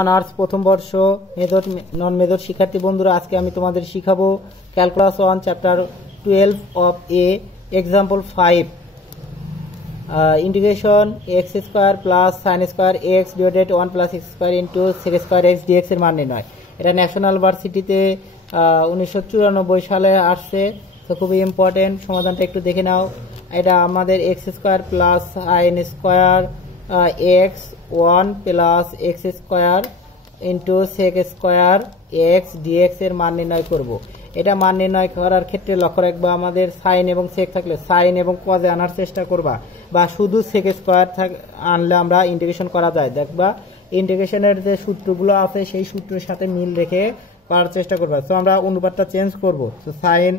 Honours প্রথম বর্ষ method নন method শিক্ষার্থী বন্ধুরা, আজকে আমি তোমাদের শিখাবো calculus 1 chapter 12 of a example 5 integration x square plus sine square x divided 1 plus x square into sec square x dx এর মান নির্ণয়। এটা ন্যাশনাল ভার্সিটিতে 1994 সালে আসছে, তো খুবই ইম্পর্টেন্ট। সমাধানটা একটু দেখে নাও। এটা আমাদের x square plus sine square x 1 plus x square into sec square x dx এর মান নির্ণয় করব। এটা মান নির্ণয় করার ক্ষেত্রে লক্ষ্য রাখবা, আমাদের সাইন এবং সেক থাকলে সাইন এবং কজে আনার চেষ্টা করবা, বা শুধু সেক স্কোয়ার আনলে আমরা ইন্টিগ্রেশন করা যায়। দেখবা ইন্টিগ্রেশনের যে সূত্রগুলো আছে সেই সূত্রের সাথে মিল রেখে করার চেষ্টা করবা। তো আমরা অনুপাতটা চেঞ্জ করব। তো sine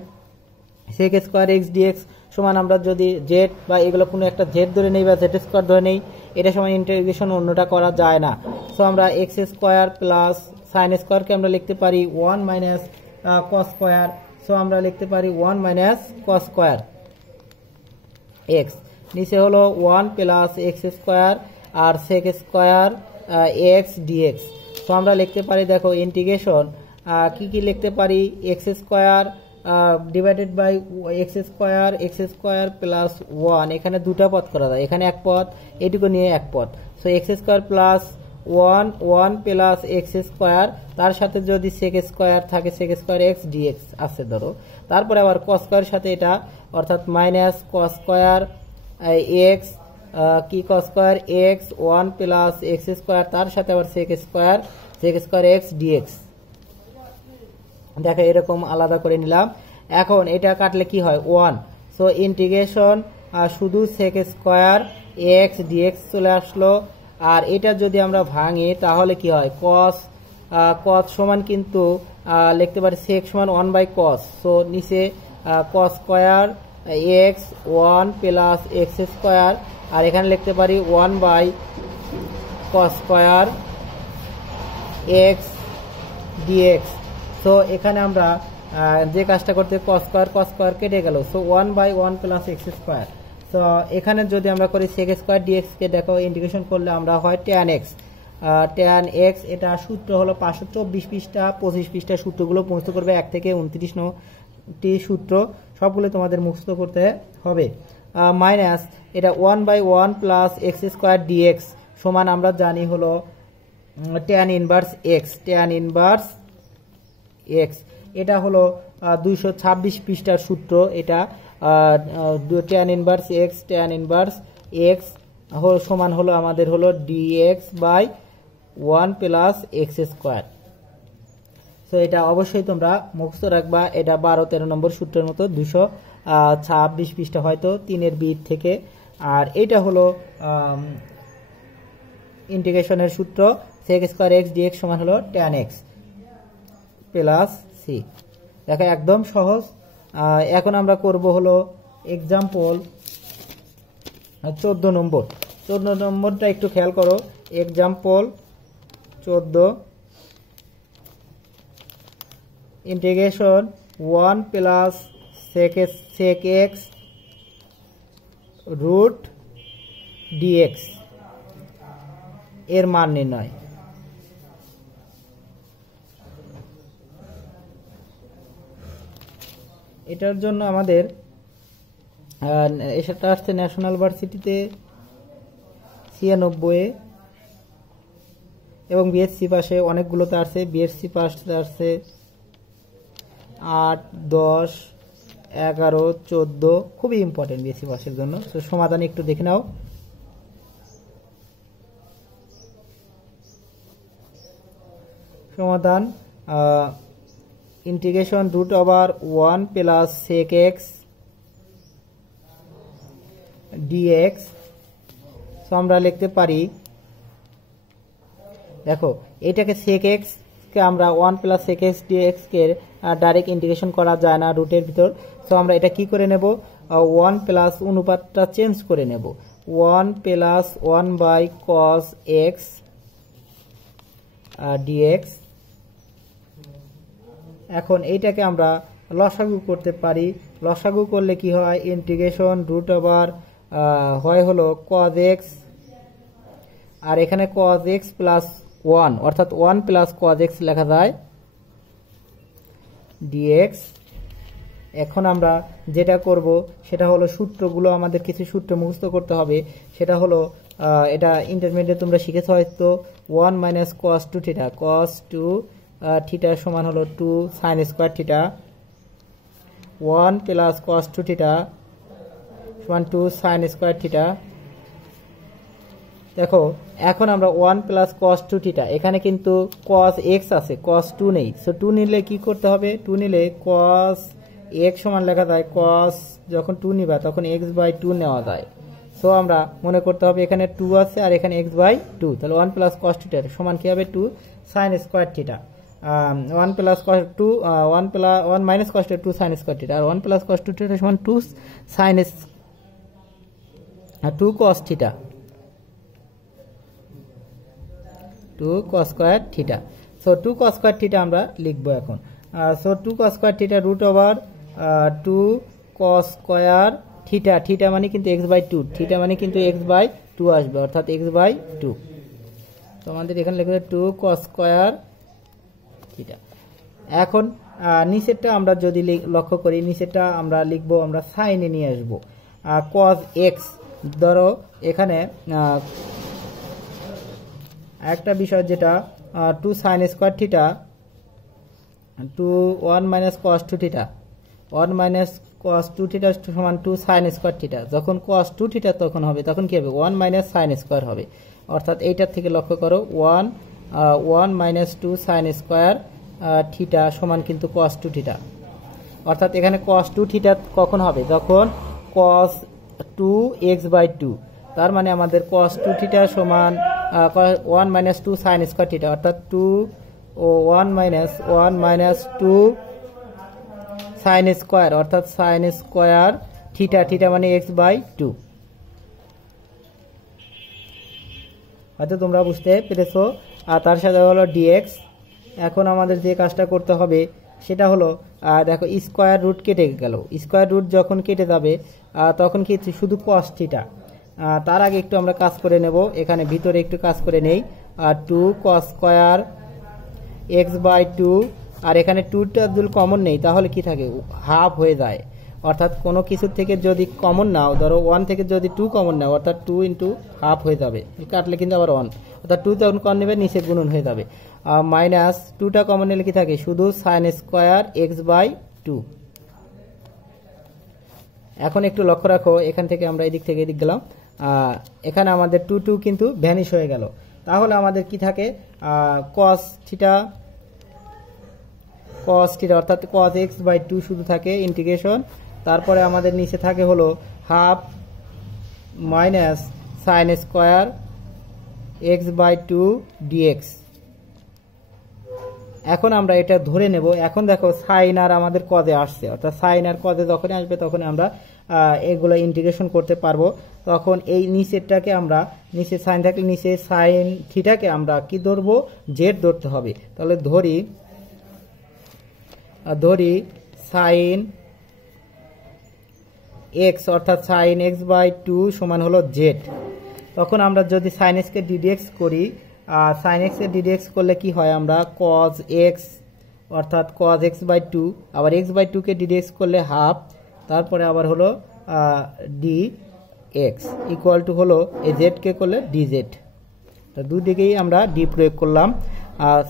sec square x dx সমান আমরা যদি জেড বা এগুলো কোনো একটা জেড ধরে নেই বা জেড স্কোয়ার ধরে নেই, এটা সময় ইন্টিগ্রেশন অন্যটা করা যায় না। সো আমরা এক্স স্কোয়ার প্লাস সাইন স্কোয়ারকে আমরা লিখতে পারি 1 মাইনাস কস স্কোয়ার। সো আমরা লিখতে পারি 1 মাইনাস কস স্কোয়ার এক্স, নিচে হলো 1 প্লাস এক্স স্কোয়ার আর sec square x d x. So আমরা লিখতে পারি, দেখো ইন্টিগ্রেশন কি কি লিখতে পারি, x square divided by x square plus 1, এখানে দুটা পদ করা যায়, এখানে এক পদ, এটুকু নিয়ে এক পদ। So x square plus 1 plus x square, তার সাথে যদি সেক স্কোয়ার থাকে সেক স্কোয়ার এক্স ডিএক্স আছে ধরো, তারপরে আবার কস স্কোয়ারের সাথে এটা অর্থাৎ মাইনাস কস স্কোয়ার এক্স কি কস square x 1 plus x square, তার সাথে আবার সেক স্কোয়ার এক্স ডিএক্স। দেখো এরকম আলাদা করে নিলাম। এখন এটা কাটলে কি হয় 1। সো ইন্টিগ্রেশন শুধু সেক স্কোয়ার এক্স ডিএক্স চলে আসলো। আর এটা যদি আমরা ভাঙি তাহলে কি হয়, কস সমান কিন্তু লিখতে পারি সেক সমান 1 বাই কস। সো নিচে cos square x 1 plus x square, আর এখানে লিখতে পারি 1 by cos square x d x. So এখানে আমরা যে কাজটা করতে কস স্কোয়ার কেটে গেল। So 1 by 1 plus x square. তো এখানে যদি আমরা করি সেক স্কোয়ার ডিএক্স কে দেখো ইন্টিগ্রেশন করলে আমরা হয় ট্যান এক্স। এটা সূত্র হলো 524 পৃষ্ঠা 25 পৃষ্ঠা সূত্রগুলো মুখস্থ করবে, 1 থেকে 29টি সূত্র সবগুলো তোমাদের মুখস্থ করতে হবে। মাইনাস এটা 1 by 1 plus x square dx সমান আমরা জানি হলো ট্যান ইনভার্স এক্স। এটা হলো 226 পৃষ্ঠার সূত্র। এটা ট্যান ইনভার্স এক্স সমান হলো আমাদের হলো dx by 1 plus x square. So এটা অবশ্যই তোমরা মুখস্থ রাখবা। এটা 12-13 নম্বর সূত্রের মতো 226 পৃষ্ঠা, হয়তো 3-এর বিট থেকে। আর এটা হলো ইন্টিগ্রেশনের সূত্র, সেক স্কোয়ার এক্স ডিএক্স সমান হলো ট্যান এক্স প্লাস সি। দেখো একদম সহজ। এখন আমরা করব হলো এক্সাম্পল 14 নম্বরটা একটু খেয়াল করো। Example 14 integration 1 plus sec x root dx এর মান নির্ণয়। এটার জন্য আমাদের এটা আসছে ন্যাশনাল ভার্সিটিতে 96 এবং বিএসসি পাশে অনেকগুলোতে আসছে। বিএসসি পাশে আসছে 8, 10, 11, 14, খুবই ইম্পর্টেন্ট বিএসসি পাশের জন্য। তো সমাধান একটু দেখে নাও। সমাধান integration root over 1 plus sec x dx. তো আমরা লিখতে পারি, দেখো এটাকে সেক এক্স কে আমরা 1 প্লাস সেক এক্স ডিএক্স কে ডাইরেক্ট ইন্টিগ্রেশন করা যায় না রুটের ভিতর। তো আমরা এটা কি করে নেব, 1 প্লাস অনুপাতটা চেঞ্জ করে নেব, 1 plus 1 by cos x dx. এখন এইটাকে আমরা লসাগু করতে পারি। লসাগু করলে কি হয়, ইন্টিগ্রেশন রুট ওভার হয় হলো cos x, আর এখানে cos x প্লাস 1 অর্থাৎ 1 প্লাস cos x লেখা যায় dx। এখন আমরা যেটা করব সেটা হলো সূত্রগুলো আমাদের কিছু সূত্র মুখস্থ করতে হবে। সেটা হলো এটা ইন্টারমিডিয়েট তোমরা শিখেছো হয়তো 1 minus cos 2 theta, cos 2 theta সমান হলো 2 sin square theta, 1 plus cos 2 theta সমান 2 sin স্কয়ার থিটা। দেখো এখন আমরা 1 প্লাস cos 2 থিটা, এখানে কিন্তু cos x আছে, cos 2 নেই। সো 2 নিলে কি করতে হবে, 2 নিলে cos x সমান লেখা যায় cos, যখন 2 নিবা তখন x বাই 2 নেওয়া যায়। সো আমরা মনে করতে হবে এখানে 2 আছে আর এখানে x বাই 2, তাহলে 1 প্লাস cos 2 থিটা সমান কি হবে 2 sin square theta. 1 plus cos 2 1 minus cos 2 sin square theta, আর 1 প্লাস cos 2 থিটা সমান 2 sin 2 cos থিটা, 2 cos square theta. So 2 cos square theta আমরা লিখব এখন। So 2 cos square theta root over 2 cos square theta, theta মানে কিন্তু x by 2, theta মানে কিন্তু x বাই 2 আসবে, অর্থাৎ x বাই 2। তো আমাদের এখানে লিখবে 2 cos স্কয়ার থিটা। এখন নিচেরটা আমরা যদি লক্ষ্য করি, নিচেরটা আমরা লিখবো, আমরা সাইনে নিয়ে আসবো cos x। ধরো এখানে একটা বিষয় যেটা 2 sin square theta 1 minus cos 2 theta, 1 minus cos 2 theta সমান 2 sin স্কয়ার থিটা। যখন cos 2 থিটা তখন হবে, তখন কি হবে 1 মাইনাস sin স্কয়ার হবে, অর্থাৎ এইটার থেকে লক্ষ্য করো 1 মাইনাস 2 sin স্কয়ার থিটা সমান কিন্তু cos 2 থিটা, অর্থাৎ এখানে cos 2 থিটা কখন হবে, যখন cos 2 x বাই 2, তার মানে আমাদের cos 2 থিটা সমান 1 মাইনাস 2 sin স্কয়ার থিটা, অর্থাৎ 1 মাইনাস 2 sin স্কয়ার, অর্থাৎ sin স্কয়ার থিটা, থিটা মানে x বাই 2। হয়তো তোমরা বুঝতে পেরেছো। আর তার সাথে হলো dx। এখন আমাদের যে কাজটা করতে হবে সেটা হলো দেখো স্কয়ার রুট কেটে গেল, স্কয়ার রুট যখন কেটে যাবে তখন কি শুধু cos থিটা। তার আগে একটু আমরা কাজ করে নেব, এখানে ভিতরে একটু কাজ করে নেই। 2 cos স্কয়ার x বাই 2, আর এখানে 2টা যদি কমন নেই তাহলে কি থাকে, হাফ হয়ে যায়। অর্থাৎ কোনো কিছু থেকে যদি কমন নাও, ধরো 1 থেকে যদি 2 কমন নাও, অর্থাৎ 2 ইন্টু হাফ হয়ে যাবে, কাটলে কিন্তু আবার 1, অর্থাৎ 2 যখন কমন নেবে নিচে গুণন হয়ে যাবে। মাইনাস 2টা কমন নিলে কি থাকে, শুধু sin স্কয়ার x বাই 2। এখন একটু লক্ষ্য রাখো, এখান থেকে আমরা এদিক থেকে এদিক গেলাম, এখানে আমাদের 2 কিন্তু ভ্যানিশ হয়ে গেল। তাহলে আমাদের কি থাকে cos থিটা অর্থাৎ cos x বাই 2 শুধু থাকে ইন্টিগ্রেশন, তারপরে আমাদের নিচে থাকে হলো half minus sin square x by 2 dx। এখন আমরা এটা ধরে নেব। এখন দেখো সাইন আর আমাদের কজে আসছে, অর্থাৎ সাইন আর কজে যখনই আসবে তখন আমরা এগুলো ইন্টিগ্রেশন করতে পারবো। তখন এই নিচেরটাকে আমরা, নিচে সাইন থাকলে নিচে সাইন থিটাকে আমরা কি ধরবো, জেড ধরতে হবে। তাহলে ধরি সাইন এক্স, অর্থাৎ সাইন এক্স বাই 2 সমান হলো জেড। তখন আমরা যদি সাইন এক্স কে ডিডিএক্স করি, সাইন এক্স কে ডিডিএক্স করলে কি হয়, আমরা cos এক্স অর্থাৎ cos এক্স বাই 2, আবার এক্স বাই 2 কে ডিডিএক্স করলে হাফ, তারপরে আবার হলো ডি এক্স ইকুয়াল টু হলো এই জেড কে করলে ডিজেড। তো দুদিকেই আমরা ডি প্রয়োগ করলাম।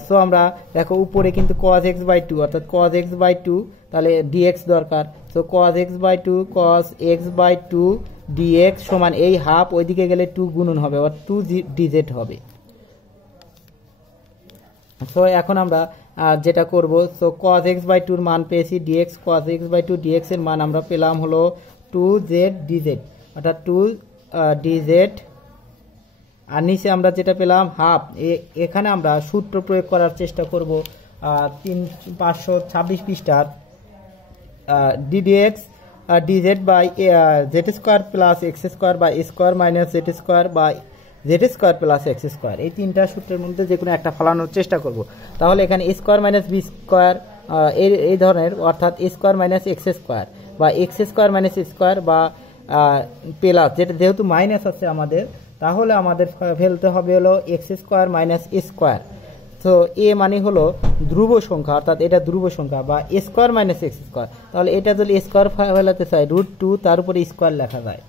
সো আমরা দেখো উপরে কিন্তু cos x বাই 2 অর্থাৎ cos x বাই 2, তাহলে dx দরকার। So cos x by 2 cos x by 2 dx সমান এই হাফ, ওইদিকে গেলে 2 গুণন হবে, আবার 2 dz হবে। সো এখন আমরা যেটা করব, সো cos x বাই 2 এর মান পেয়েছি, dx cos x by 2 dx এর মান আমরা পেলাম হলো 2z dz, অর্থাৎ 2 dz। আর নিচে আমরা যেটা পেলাম হাফ, এখানে আমরা সূত্র প্রয়োগ করার চেষ্টা করব 526 পৃষ্ঠার ddx dz by z square plus x square by square minus z square by z square plus x square, এই তিনটা সূত্রের মধ্যে যে কোনো একটা ফলানোর চেষ্টা করব। তাহলে এখানে এ স্কয়ার মাইনাস বি স্কয়ার এই ধরনের, অর্থাৎ এ স্কয়ার মাইনাস এক্স স্কয়ার বা এক্স স্কয়ার মাইনাস স্কয়ার বা প্লাস, যেটা যেহেতু মাইনাস আছে আমাদের, তাহলে আমাদের ফেলতে হবে হলো এক্স স্কোয়ার মাইনাস স্কোয়ার। তো এ মানে হলো ধ্রুব সংখ্যা, অর্থাৎ এটা ধ্রুব সংখ্যা বা স্কোয়ার মাইনাস এক্স স্কোয়ার। তাহলে এটা যদি স্কোয়ার ফেলাতে চাই √2 তার উপরে স্কোয়ার লেখা যায়,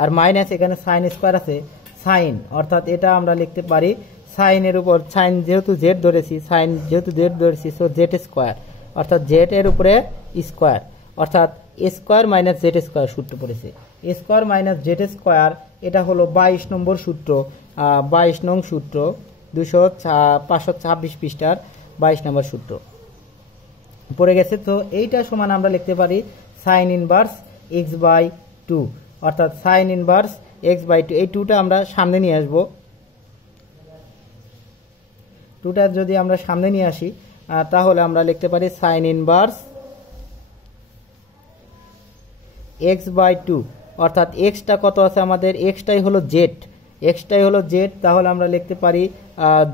আর মাইনাস এখানে সাইন স্কোয়ার আছে সাইন, অর্থাৎ এটা আমরা লিখতে পারি সাইনের উপর সাইন যেহেতু জেড ধরেছি, সাইন যেহেতু জেড ধরেছি, সো জেড স্কোয়ার, অর্থাৎ জেড এর উপরে স্কোয়ার, অর্থাৎ স্কোয়ার মাইনাস জেড স্কোয়ার সূত্র পড়েছে। স্কোয়ার মাইনাস জেড স্কোয়ার এটা হলো 22 নম্বর সূত্র, 22 নং সূত্র, 526 পৃষ্ঠার 22 নম্বর সূত্র পড়ে গেছে। তো এইটা সমান আমরা লিখতে পারি সাইন ইনভার্স x/2, অর্থাৎ সাইন ইনভার্স x/2। এই 2টা আমরা সামনে নিয়ে আসবো, 2টা যদি আমরা সামনে নিয়ে আসি তাহলে আমরা লিখতে পারি সাইন ইনভার্স x/2, অর্থাৎ এক্সটা কত আছে আমাদের, এক্সটাই হলো জেড, এক্সটাই হলো জেড, তাহলে আমরা লিখতে পারি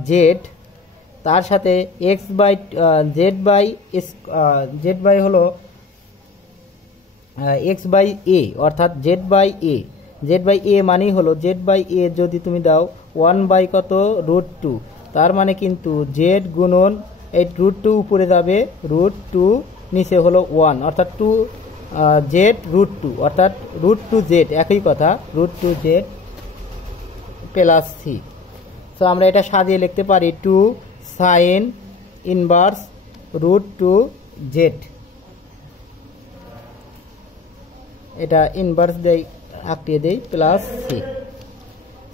জেড, তার সাথে জেড বাই হলো x/a, অর্থাৎ z/a, z/a মানেই হলো z/a যদি তুমি দাও 1 কত √2, তার মানে কিন্তু জেড গুণন এই √2 উপরে যাবে, √2 নিচে হলো 1, অর্থাৎ 2 জেড √2, অর্থাৎ √2z একই কথা, √2z প্লাস সি। তো আমরা এটা সাজিয়ে লিখতে পারি 2 সাইন ইনভার্স √2z, এটা ইনভার্স দেই আঁকিয়ে দেই প্লাস সি।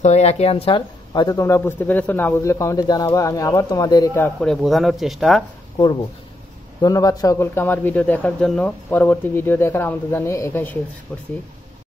তো একই আনসার। হয়তো তোমরা বুঝতে পেরেছো, না বুঝলে কমেন্টে জানাবা, আমি আবার তোমাদের এটা করে বোঝানোর চেষ্টা করব। ধন্যবাদ সকলকে আমার ভিডিও দেখার জন্য। পরবর্তী ভিডিও দেখার আমন্ত্রণ জানিয়ে এখানে শেষ করছি।